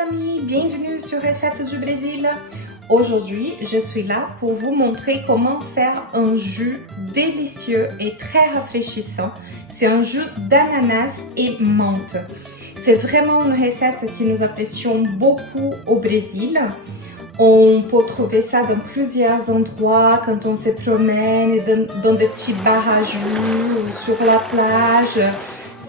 amis, bienvenue sur Recettes du Brésil. Aujourd'hui, je suis là pour vous montrer comment faire un jus délicieux et très rafraîchissant. C'est un jus d'ananas et menthe. C'est vraiment une recette que nous apprécions beaucoup au Brésil. On peut trouver ça dans plusieurs endroits quand on se promène, dans des petits bars à jus ou sur la plage.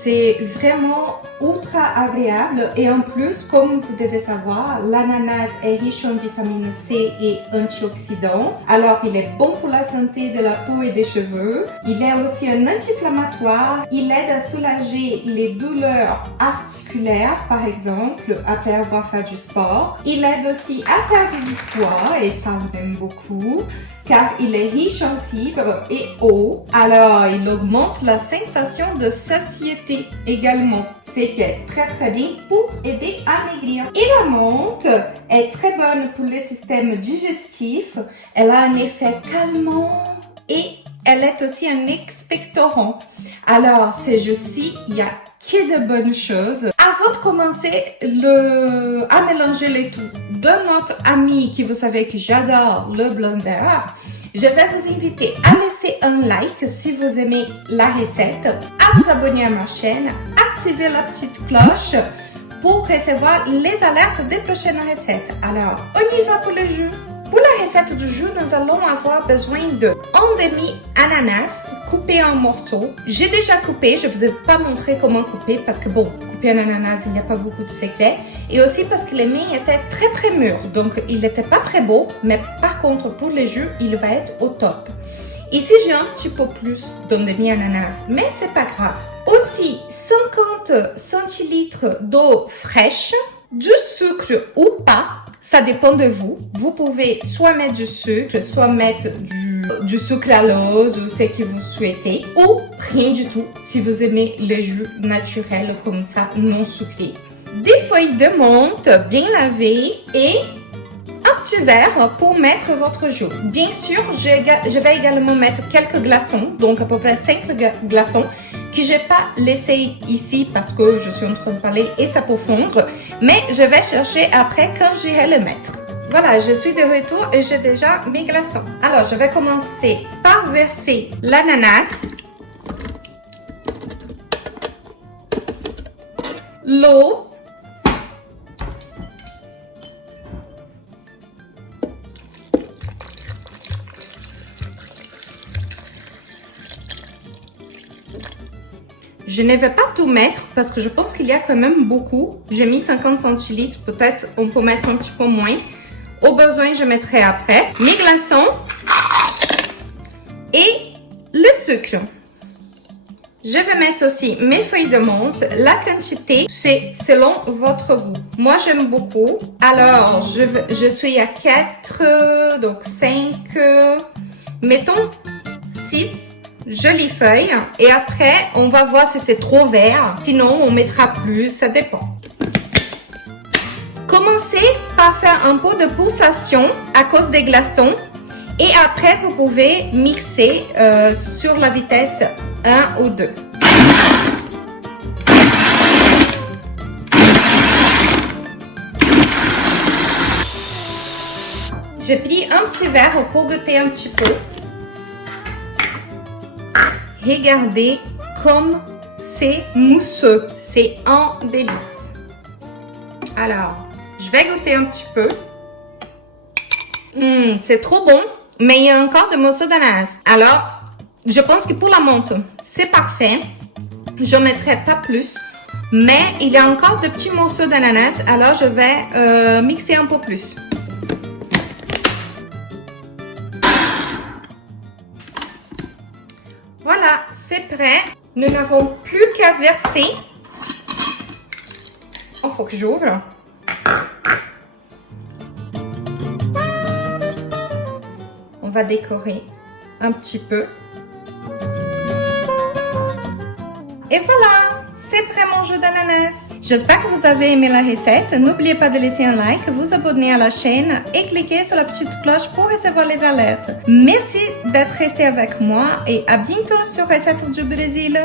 C'est vraiment ultra agréable et en plus, comme vous devez savoir, l'ananas est riche en vitamine C et antioxydants. Alors, il est bon pour la santé de la peau et des cheveux. Il est aussi un anti-inflammatoire. Il aide à soulager les douleurs articulaires, par exemple, après avoir fait du sport. Il aide aussi à perdre du poids et ça, on aime beaucoup, car il est riche en fibres et eau. Alors, il augmente la sensation de satiété également. C'est très bien pour aider à maigrir. Et la menthe est très bonne pour le système digestif. Elle a un effet calmant et elle est aussi un expectorant. Alors, ces jus-ci, il y a que de bonnes choses. Avant de commencer à mélanger le tout de notre ami qui vous savez que j'adore le blender, je vais vous inviter à laisser un like si vous aimez la recette, à vous abonner à ma chaîne, activer la petite cloche pour recevoir les alertes des prochaines recettes. Alors, on y va pour le jus. Pour la recette du jus, nous allons avoir besoin de un demi-ananas coupé en morceaux. J'ai déjà coupé, je ne vous ai pas montré comment couper parce que bon, couper un ananas, il n'y a pas beaucoup de secrets. Et aussi parce que les mains étaient très mûres, donc il n'était pas très beau, mais par contre pour les jus, il va être au top. Ici, j'ai un petit peu plus d'un demi-ananas, mais c'est pas grave. Aussi, 50 centilitres d'eau fraîche, du sucre ou pas, ça dépend de vous. Vous pouvez soit mettre du sucre, soit mettre du sucre à l'ose ou ce que vous souhaitez, ou rien du tout si vous aimez les jus naturels comme ça, non sucrés. Des feuilles de menthe bien lavées et un petit verre pour mettre votre jus. Bien sûr, je vais également mettre quelques glaçons, donc à peu près 5 glaçons, que je n'ai pas laissé ici parce que je suis en train de parler et ça peut fondre, mais je vais chercher après quand j'irai le mettre. Voilà, je suis de retour et j'ai déjà mes glaçons. Alors, je vais commencer par verser l'ananas, l'eau, je ne vais pas tout mettre parce que je pense qu'il y a quand même beaucoup. J'ai mis 50 centilitres, peut-être on peut mettre un petit peu moins. Au besoin, je mettrai après mes glaçons et le sucre. Je vais mettre aussi mes feuilles de menthe. La quantité, c'est selon votre goût. Moi, j'aime beaucoup. Alors, je suis à 4, donc 5, mettons 6. Jolies feuilles et après on va voir si c'est trop vert, sinon on mettra plus, ça dépend. Commencez par faire un peu de pulsation à cause des glaçons et après vous pouvez mixer sur la vitesse 1 ou 2. J'ai pris un petit verre pour goûter un petit peu. Regardez comme c'est mousseux, c'est un délice. Alors, je vais goûter un petit peu. C'est trop bon, mais il y a encore de morceaux d'ananas. Alors, je pense que pour la menthe, c'est parfait. Je ne mettrai pas plus, mais il y a encore de petits morceaux d'ananas, alors je vais mixer un peu plus. Voilà, c'est prêt. Nous n'avons plus qu'à verser. Il faut que j'ouvre. On va décorer un petit peu. Et voilà, c'est prêt mon jus d'ananas. J'espère que vous avez aimé la recette. N'oubliez pas de laisser un like, vous abonner à la chaîne et cliquer sur la petite cloche pour recevoir les alertes. Merci d'être resté avec moi et à bientôt sur Recettes du Brésil.